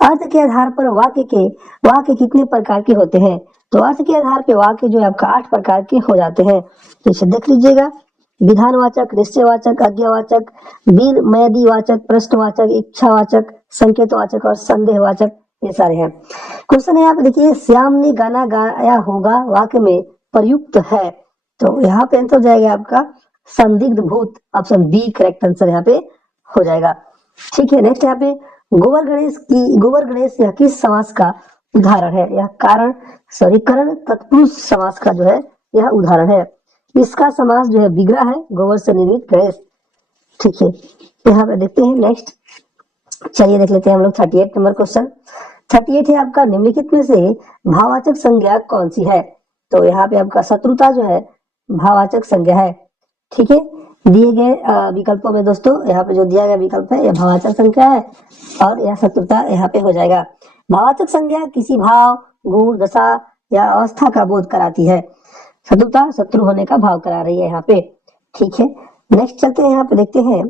अर्थ के आधार पर वाक्य कितने प्रकार के होते हैं? तो अर्थ के आधार पे वाक्य जो है आपका 8 प्रकार के हो जाते हैं। तो इसे देख लीजिएगा। विधानवाचक, निश्चयवाचक, आज्ञावाचक, बिन मयदी वाचक, प्रश्नवाचक, इच्छावाचक, संकेतवाचक और संदेहवाचक, ये सारे हैं। क्वेश्चन है यहाँ पे देखिए, श्याम ने गाना गाया होगा वाक्य में प्रयुक्त है। तो यहाँ पे आंसर जाएगा आपका संदिग्ध भूत, ऑप्शन बी करेक्ट आंसर यहाँ पे हो जाएगा। ठीक है, नेक्स्ट यहाँ पे गोबर गणेश यह किस समास का उदाहरण है? यह करण तत्पुरुष समास का जो है यह उदाहरण है। इसका समास जो है विग्रह है, गोबर से निर्मित गणेश। ठीक है, यहाँ पे देखते हैं नेक्स्ट। चलिए देख लेते हैं हम लोग 38 नंबर क्वेश्चन। 38 है आपका, निम्नलिखित में से भाववाचक संज्ञा कौन सी है? तो यहाँ पे आपका शत्रुता जो है भाववाचक संज्ञा है। ठीक है, दिए गए विकल्पों में दोस्तों यहाँ पे जो दिया गया विकल्प है यह भाववाचक संज्ञा है और यह शत्रुता यहाँ पे हो जाएगा। भाववाचक संज्ञा किसी भाव, गुण, दशा या अवस्था का बोध कराती है। शत्रुता शत्रु होने का भाव करा रही है यहाँ पे। ठीक है, नेक्स्ट चलते हैं, यहाँ पे देखते हैं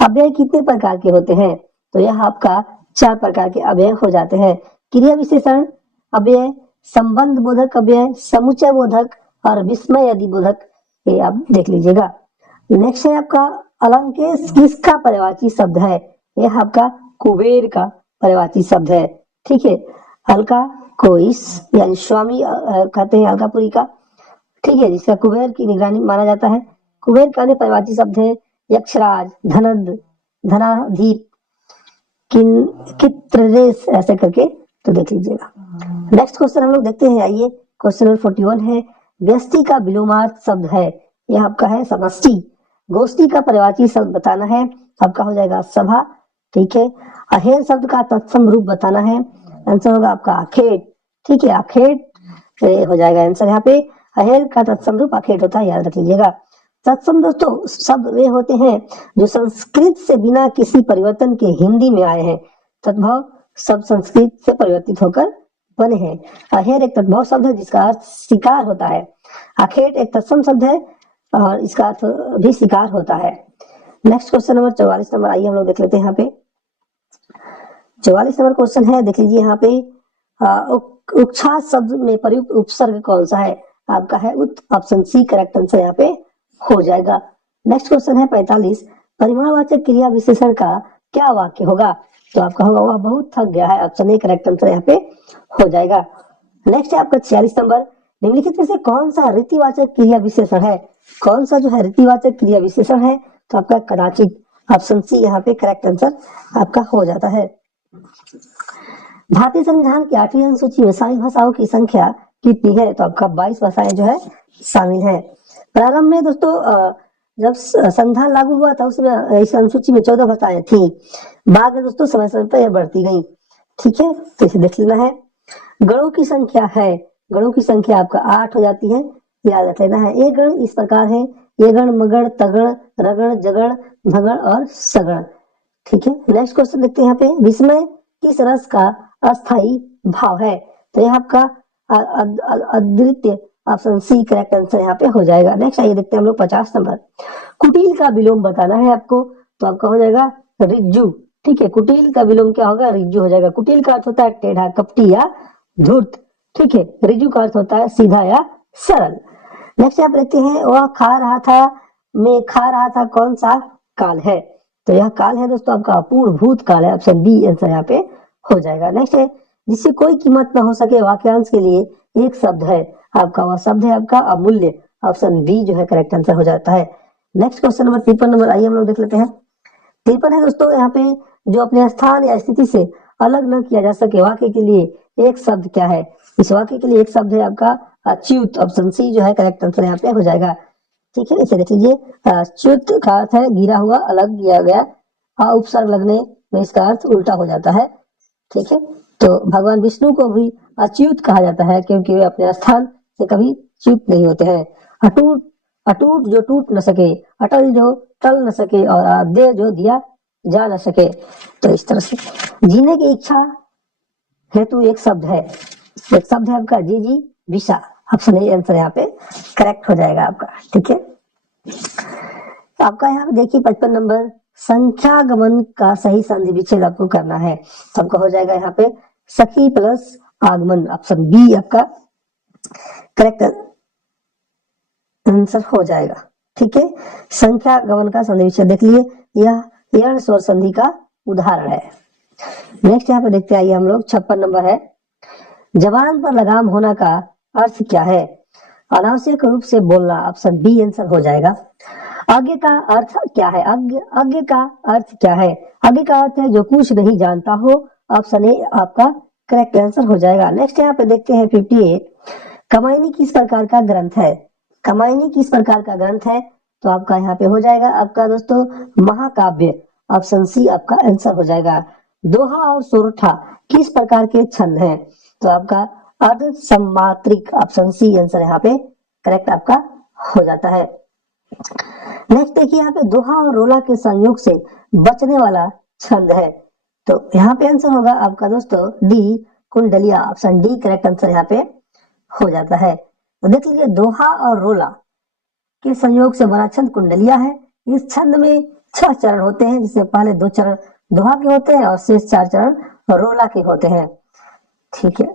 अव्यय कितने प्रकार के होते हैं? तो यह आपका 4 प्रकार के अव्यय हो जाते हैं। क्रिया विशेषण अव्यय, संबंध बोधक अव्यय, समुच्चय बोधक और विस्मय आदि बोधक, ये आप देख लीजिएगा। नेक्स्ट है आपका अलंकेश किसका पर्यायवाची शब्द है? यह आपका कुबेर का पर्यायवाची शब्द है। ठीक है, अलका को इस यानी स्वामी कहते हैं अलकापुरी का। ठीक है, जिसका कुबेर की निगरानी माना जाता है। कुबेर का अन्य पर्यायवाची शब्द है यक्षराज, धनद, धनाधीप, कित्ररेश, ऐसे करके तो देख लीजिएगा। नेक्स्ट क्वेश्चन हम लोग देखते हैं, आइए क्वेश्चन नंबर 41 है, व्यष्टि का विलोमार्थ शब्द है, यह आपका है समष्टि। गोष्ठी का पर्यायवाची शब्द बताना है, आपका हो जाएगा सभा। ठीक है, अहेर शब्द का तत्सम रूप बताना है, आंसर होगा आपका आखेट। ठीक है, आखेट हो जाएगा आंसर यहाँ पे। अहेर का तत्सम रूप आखेट होता है, याद रख लीजिएगा। तत्सम दोस्तों शब्द वे होते हैं जो संस्कृत से बिना किसी परिवर्तन के हिंदी में आए हैं। तद्भव शब्द संस्कृत से परिवर्तित होकर बने हैं। अहेर एक तद्भव शब्द है जिसका अर्थ शिकार होता है। आखेट एक तत्सम शब्द है और इसका अर्थ भी शिकार होता है। नेक्स्ट क्वेश्चन नंबर 44 नंबर, आइए हम लोग देख लेते हैं। यहाँ पे 44 नंबर क्वेश्चन है, देख लीजिए यहाँ पे उच्छ्वास शब्द में प्रयुक्त उपसर्ग कौन सा है? आपका है उत, ऑप्शन सी करेक्ट आंसर यहाँ पे हो जाएगा। नेक्स्ट क्वेश्चन है 45, परिमाणवाचक क्रिया विशेषण का क्या वाक्य होगा? तो आपका होगा वह बहुत थक गया है, ऑप्शन ए करेक्ट आंसर यहाँ पे हो जाएगा। नेक्स्ट है आपका 46 नंबर, निम्नलिखित में से कौन सा रीतिवाचक क्रिया विशेषण है? कौन सा जो है रीतिवाचक क्रिया विशेषण है? तो आपका कदाचित, ऑप्शन सी यहाँ पे करेक्ट आंसर आपका हो जाता है। भारतीय संविधान की 8वीं अनुसूची में शामिल भाषाओं की संख्या कितनी है? तो आपका 22 भाषाएं जो है शामिल है। प्रारंभ में दोस्तों जब संविधान लागू हुआ था उसमें इस अनुसूची में 14 भाषाएं थी, बाद में दोस्तों समय समय पर यह बढ़ती गई। ठीक है, तो इसे देख लेना है। गणों की संख्या है, गणों की संख्या आपका 8 हो जाती है, याद रख लेना है। ये गण इस प्रकार है, ये गण, मगण, तगण, रगण, जगण, भगण और सगण। ठीक है, नेक्स्ट क्वेश्चन देखते हैं यहाँ पे, विस्मय किस रस का अस्थाई भाव है? तो यह आपका अद्वितीय, ऑप्शन सी करेक्ट आंसर यहाँ पे हो जाएगा। नेक्स्ट आइए देखते हैं हम लोग 50 नंबर, कुटिल का विलोम बताना है आपको, तो आपका हो जाएगा रिज्जू। ठीक है, कुटिल का विलोम क्या होगा? रिज्जू हो जाएगा। कुटिल का अर्थ होता है टेढ़ा, कपटी या धूर्त। ठीक है, रिज्जू का अर्थ होता है सीधा या सरल। नेक्स्ट आप देखते हैं, वह खा रहा था में खा रहा था कौन सा काल है? तो यह काल है दोस्तों आपका अपूर्ण भूत काल है, ऑप्शन बी आंसर यहाँ पे हो जाएगा। नेक्स्ट है, जिससे कोई कीमत न हो सके वाक्यांश के लिए एक शब्द है, आपका वह शब्द है आपका अमूल्य, ऑप्शन बी जो है करेक्ट आंसर हो जाता है। नेक्स्ट क्वेश्चन नंबर 53 नंबर, आइए हम लोग देख लेते हैं। 53 है दोस्तों यहाँ पे, जो अपने स्थान या स्थिति से अलग न किया जा सके वाक्य के लिए एक शब्द क्या है? इस वाक्य के लिए एक शब्द है आपका अच्युत, ऑप्शन सी जो है करेक्ट आंसर यहाँ पे हो जाएगा। ठीक है, इसे देख लीजिए, अच्युत का अर्थ है गिरा हुआ, अलग किया गया, उपसर्ग लगने में इसका अर्थ उल्टा हो जाता है। ठीक है, तो भगवान विष्णु को भी अच्युत कहा जाता है क्योंकि वे अपने स्थान से कभी च्युत नहीं होते हैं। अटूट, अटूट जो टूट न सके, अटल जो टल न सके और अद्य जो दिया जा न सके। तो इस तरह से जीने की इच्छा हेतु एक शब्द है, एक शब्द है आपका जी जी विषा, ऑप्शन ए आंसर यहाँ पे करेक्ट हो जाएगा आपका। ठीक है, तो आपका यहाँ पे देखिए 55 नंबर, संख्यागमन का सही संधि विच्छेद आपको करना है। तो आपका हो जाएगा यहाँ पे सखी प्लस आगमन, ऑप्शन बी आपका करेक्ट आंसर हो जाएगा। ठीक है, संख्यागमन का संधि विच्छेद देख लिए, यह यण स्वर संधि का उदाहरण है। नेक्स्ट यहाँ पे देखते हैं, आइए हम लोग 56 नंबर है, जबान पर लगाम होना का अर्थ क्या है? अनावश्यक रूप से बोलना, ऑप्शन बी आंसर हो जाएगा। आगे का अर्थ क्या है? आगे का अर्थ क्या है? आगे का अर्थ है जो कुछ नहीं जानता हो, ऑप्शन ए आपका करेक्ट आंसर हो जाएगा। नेक्स्ट यहाँ पे देखते हैं 58, कमायनी किस प्रकार का ग्रंथ है? कमायनी किस प्रकार का ग्रंथ है? तो आपका यहाँ पे हो जाएगा आपका दोस्तों महाकाव्य, ऑप्शन सी आपका आंसर हो जाएगा। दोहा और सोरठा किस प्रकार के छंद हैं? तो आपका अर्ध सम्मात्रिक, ऑप्शन सी आंसर यहाँ पे करेक्ट आपका हो जाता है। नेक्स्ट देखिए यहाँ पे दोहा और रोला के संयोग से बचने वाला छंद है, तो यहाँ पे आंसर होगा आपका दोस्तों D Kundaliya, option D correct answer यहाँ पे हो जाता है। तो देख लीजिए दोहा और रोला के संयोग से बना छंद कुंडलिया है। इस छंद में 6 चरण होते हैं, जिसमें पहले 2 चरण दोहा के होते हैं और शेष 4 चरण रोला के होते हैं। ठीक है,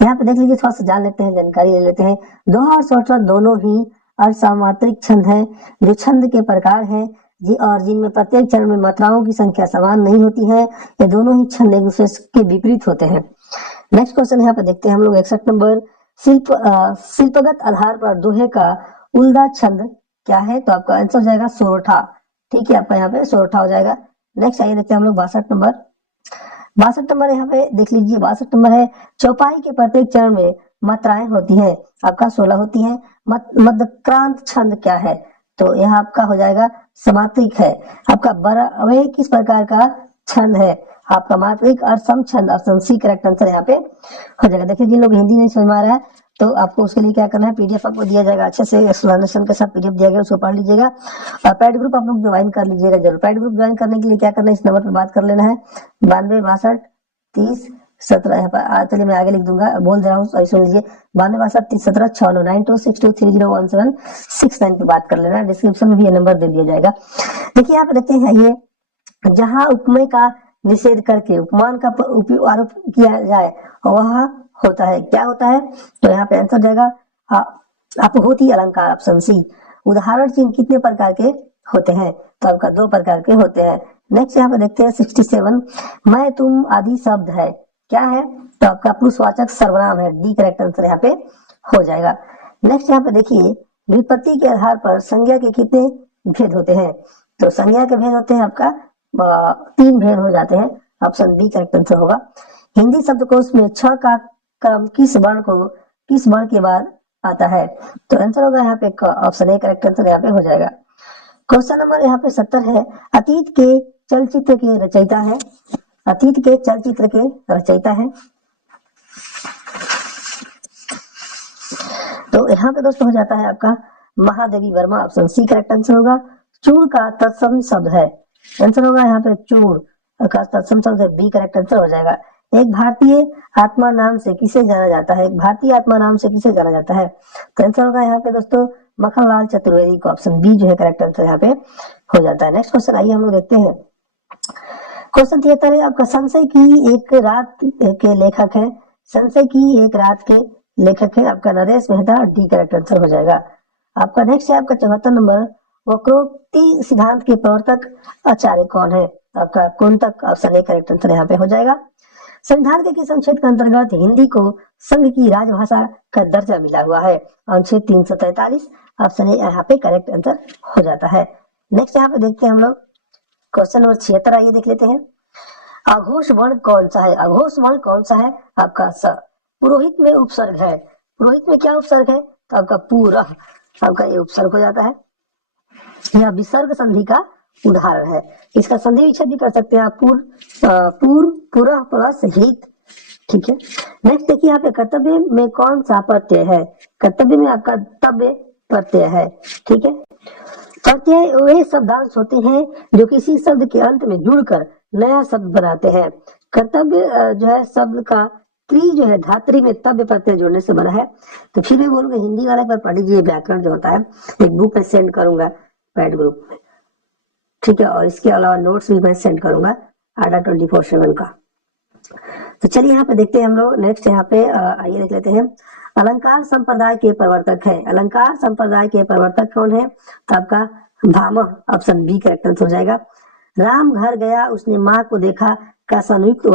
यहाँ पे देख लीजिए, थोड़ा सा जान लेते हैं, जानकारी ले लेते हैं। दोहा और सोरठा दोनों ही अर्धसामात्रिक छंद है, जो छंद के प्रकार है जी और जिनमें प्रत्येक चरण में मात्राओं की संख्या समान नहीं होती है। ये दोनों ही छंद एक दूसरे के विपरीत होते हैं। नेक्स्ट क्वेश्चन यहाँ पे देखते हैं हम लोग 61 नंबर, शिल्पगत आधार पर दोहे का उल्दा छंद क्या है? तो आपका आंसर हो जाएगा सोरठा। ठीक है, आपका यहाँ पे सोरठा हो जाएगा। नेक्स्ट आइए देखते हैं हम लोग 62 नंबर। 62 नंबर यहाँ पे देख लीजिए, 62 नंबर है, चौपाई के प्रत्येक चरण में मात्राएं होती है, आपका 16 होती है। मध्यक्रांत छंद क्या है? तो यहाँ आपका हो जाएगा समात्रिक है। आपका बरावे किस प्रकार का छंद है? आपका मात्रिक और सम छंद, ऑप्शन सी करेक्ट आंसर यहाँ पे हो जाएगा। देखिए जिन लोग हिंदी नहीं समझ में आ रहा है तो आपको उसके लिए क्या करना है, पीडीएफ आपको दिया जाएगा, अच्छे से एक्सप्लेनेशन के साथ पीडीएफ दिया गया, उसको पढ़ लीजिएगा। और पैड ग्रुप आप लोग ज्वाइन कर लीजिएगा जरूर। पैड ग्रुप ज्वाइन करने के लिए क्या करना है, इस नंबर पर बात कर लेना है, 92 62 30 17। यहाँ पर चलिए मैं आगे लिख दूंगा, बोल दे रहा हूँ, सुन लीजिए, 92 62 30 17 6 9 2 6 2 3 0 1 7 6 9 पे बात कर लेना है। डिस्क्रिप्शन में भी ये नंबर दे दिया जाएगा। देखिए यहाँ पे देखते हैं, ये जहाँ उपमेय का निषेध करके उपमान का आरोप किया जाए वह होता है, क्या होता है? तो यहाँ पे आंसर जाएगा अपहोती अलंकार, ऑप्शन सी। उदाहरण चिन्ह कितने प्रकार के होते हैं? तो आपका 2 प्रकार के होते हैं। नेक्स्ट यहाँ पे देखते हैं 67, मैं तुम आदि शब्द है, क्या है? तो आपका पुरुषवाचक सर्वनाम है, डी करेक्ट आंसर यहाँ पे हो जाएगा। नेक्स्ट यहाँ पे देखिए, व्युत्पत्ति के आधार पर संज्ञा के कितने भेद होते हैं? तो संज्ञा के भेद होते हैं आपका 3 भेद हो जाते हैं, ऑप्शन बी करेक्ट आंसर होगा। हिंदी शब्दकोश में 6 का क्रम किस वर्ण के बाद आता है? तो आंसर होगा यहाँ पे ऑप्शन ए करेक्ट आंसर यहाँ पे हो जाएगा। क्वेश्चन नंबर यहाँ पे 70 है, अतीत के चलचित्र के रचयिता है, अतीत के चलचित्र के रचयिता है। तो यहाँ पे दोस्तों हो जाता है आपका Mahadevi Verma, option C correct answer होगा। चूड़ का तत्सम शब्द है, आंसर होगा यहाँ पे चूड़ का तत्सम शब्द है, बी करेक्ट आंसर हो जाएगा। एक भारतीय आत्मा नाम से किसे जाना जाता है? एक भारतीय आत्मा नाम से किसे जाना जाता है? तो आंसर होगा यहाँ पे दोस्तों मक्खनलाल चतुर्वेदी को, ऑप्शन बी जो है करेक्ट आंसर यहाँ पे हो जाता है। नेक्स्ट क्वेश्चन आइए हम लोग देखते हैं, क्वेश्चन 73 है आपका, संशय की एक रात के लेखक है, संशय की एक रात के लेखक है आपका Naresh Mehta, D correct answer हो जाएगा। आपका नेक्स्ट है आपका 74 नंबर, वक्रोक्ति सिद्धांत के प्रवर्तक आचार्य कौन है? आपका Kuntaka, option A correct answer यहाँ पे हो जाएगा। संविधान के किस अनुच्छेद के अंतर्गत हिंदी को संघ की राजभाषा का दर्जा मिला हुआ है? अनुच्छेद 343, ऑप्शन ए यहाँ पे करेक्ट आंसर हो जाता है। नेक्स्ट यहाँ पे देखते हैं हम लोग क्वेश्चन नंबर 76, आइए देख लेते हैं, अघोष वर्ण कौन सा है? अघोष वर्ण कौन सा है? आपका स। पुरोहित में उपसर्ग है, पुरोहित में क्या उपसर्ग है? तो आपका पूरा, आपका ये उपसर्ग हो जाता है। यह विसर्ग संधि का उदाहरण है, इसका संधि विच्छेद भी कर सकते हैं आप, पूरा प्लस हित। ठीक है, नेक्स्ट देखिए यहाँ पे कर्तव्य में कौन सा प्रत्यय है? कर्तव्य में आपका तव्य प्रत्यय है। ठीक है, प्रत्यय वे शब्दांश होते हैं जो किसी शब्द के अंत में जुड़कर नया शब्द बनाते हैं। कर्तव्य जो है शब्द का त्रि जो है धात्री में तव्य प्रत्यय जोड़ने से बना है। तो फिर मैं बोलूंगा हिंदी वाला एक बार पढ़ लीजिए, व्याकरण जो होता है एक बुक में सेंड करूंगा पैड ग्रुप में, ठीक है, और इसके अलावा नोट्स भी मैं सेंड करूंगा आडा 24/7 का। तो चलिए यहाँ पे देखते हैं हम लोग नेक्स्ट, यहाँ पे आइए देख लेते हैं। अलंकार संप्रदाय के प्रवर्तक है, अलंकार संप्रदाय के प्रवर्तक कौन है? तो आपका भामह, ऑप्शन बी करेक्ट हो जाएगा। राम घर गया उसने माँ को देखा का संयुक्त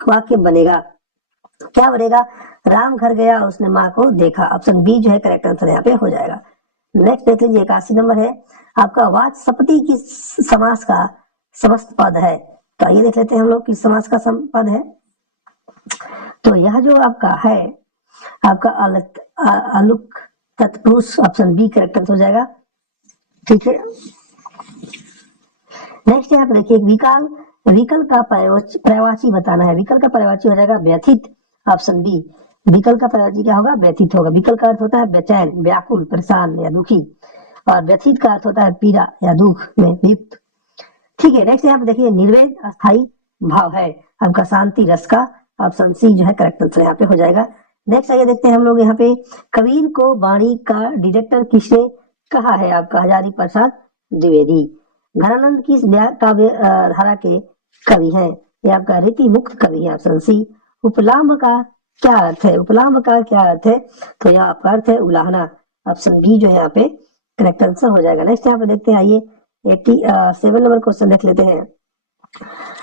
वाक्य बनेगा, क्या बनेगा? राम घर गया उसने माँ को देखा, ऑप्शन बी जो है करेक्ट आंसर यहाँ पे हो जाएगा। नेक्स्ट देख लीजिए 81 नंबर है आपका, वाचस्पति किस समास का समस्त पद है? तो आइए देख लेते हैं हम लोग किस समास का पद है। तो यह जो आपका है आपका अलुक तत्पुरुष, ऑप्शन बी करेक्ट आंसर हो जाएगा, ठीक है। नेक्स्ट यहाँ पे देखिए विकल, विकल का पर्यायवाची बताना है, विकल का पर्यायवाची हो जाएगा व्यथित, ऑप्शन बी। विकल का पर्यायवाची क्या होगा? व्यथित होगा। विकल का अर्थ होता है बेचैन, व्याकुल, परेशान या दुखी, और व्यथित का अर्थ होता है पीड़ा या दुख में लिप्त, ठीक है। नेक्स्ट यहाँ पे देखिए निर्वेद अस्थाई भाव है आपका शांति रस का, ऑप्शन सी जो है करेक्ट आंसर यहाँ पे हो जाएगा। नेक्स्ट आइए देखते हैं हम लोग यहाँ पे, कबीर को वाणी का डायरेक्टर किसने कहा है? आपका हजारी प्रसाद द्विवेदी। घनानंद किस काव्य धारा के कवि हैं? ये आपका रीति मुक्त कवि है, ऑप्शन सी। उपलाम्ब का क्या अर्थ है? उपलाम्ब का क्या अर्थ है? तो यहाँ आपका अर्थ है उलाहना, ऑप्शन बी जो है यहाँ पे करेक्ट आंसर हो जाएगा। नेक्स्ट यहाँ पे देखते हैं, आइए 87 नंबर क्वेश्चन देख लेते हैं।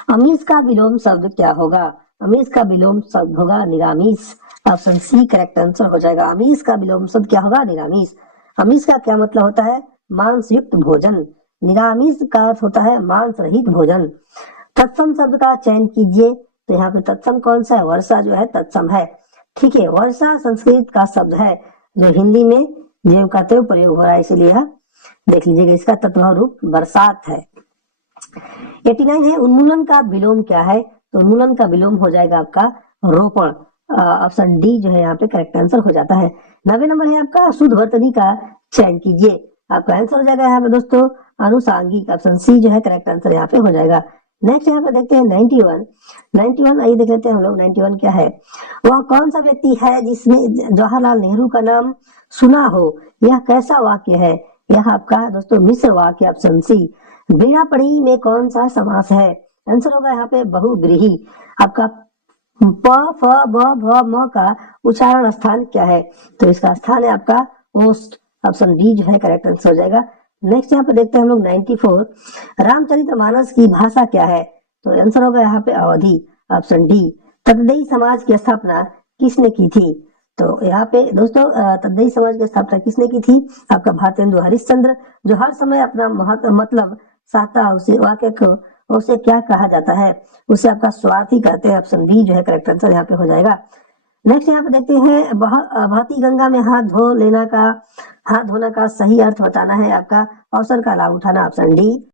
अमीश का विलोम शब्द क्या होगा? अमीश का विलोम शब्द होगा निरामिष, ऑप्शन सी करेक्ट आंसर हो जाएगा। अमीश का विलोम शब्द क्या होगा? निरामिष। अमीश का क्या मतलब होता है? मांस युक्त भोजन। निरामिष का अर्थ होता है मांस रहित भोजन। तत्सम शब्द का चयन कीजिए, तो यहाँ पे तत्सम कौन सा है? वर्षा जो है तत्सम है, ठीक है। वर्षा संस्कृत का शब्द है जो हिंदी में जीव का प्रयोग हो रहा है, इसीलिए देख लीजिएगा इसका तत्व रूप बरसात है। 89 है उन्मूलन का विलोम क्या है? तो उन्मूलन का विलोम हो जाएगा आपका रोपण, ऑप्शन डी जो है यहाँ पे करेक्ट आंसर हो जाता है। 90 नंबर है आपका शुद्ध वर्तनी का चयन कीजिए, आपका आंसर हो जाएगा यहाँ पे दोस्तों अनुसांगिक, ऑप्शन सी जो है करेक्ट आंसर यहाँ पे हो जाएगा। नेक्स्ट यहाँ पे देखते हैं 91 आइए देख लेते हैं हम लोग 91 क्या है। वह कौन सा व्यक्ति है जिसने जवाहरलाल नेहरू का नाम सुना हो? यह कैसा वाक्य है? यह आपका दोस्तों मिश्र वाक्य, ऑप्शन सी। बेड़ा पड़ी में कौन सा समास है? आंसर होगा यहाँ पे बहुव्रीहि। आपका प फ ब भ म का उच्चारण स्थान क्या है? तो इसका स्थान है आपका ओस्ट, ऑप्शन बी जो है करेक्ट आंसर हो जाएगा। नेक्स्ट यहाँ पे देखते हैं हम लोग 94 रामचरितमानस की भाषा क्या है? तो आंसर होगा यहाँ पे अवधी, ऑप्शन डी। तद्दई समाज की स्थापना किसने की थी? तो यहाँ पे दोस्तों तद्दई समाज की स्थापना किसने की थी? आपका भारतेंदु हरिश्चंद्र, जो हर समय अपना मतलब चाहता उसे वाक्य को उसे क्या कहा जाता है? उसे आपका स्वार्थी कहते हैं, ऑप्शन बी जो है करेक्ट आंसर यहाँ पे हो जाएगा। नेक्स्ट यहाँ पे देखते हैं बहती गंगा में हाथ धोना का सही अर्थ बताना है, आपका अवसर का लाभ उठाना, ऑप्शन डी।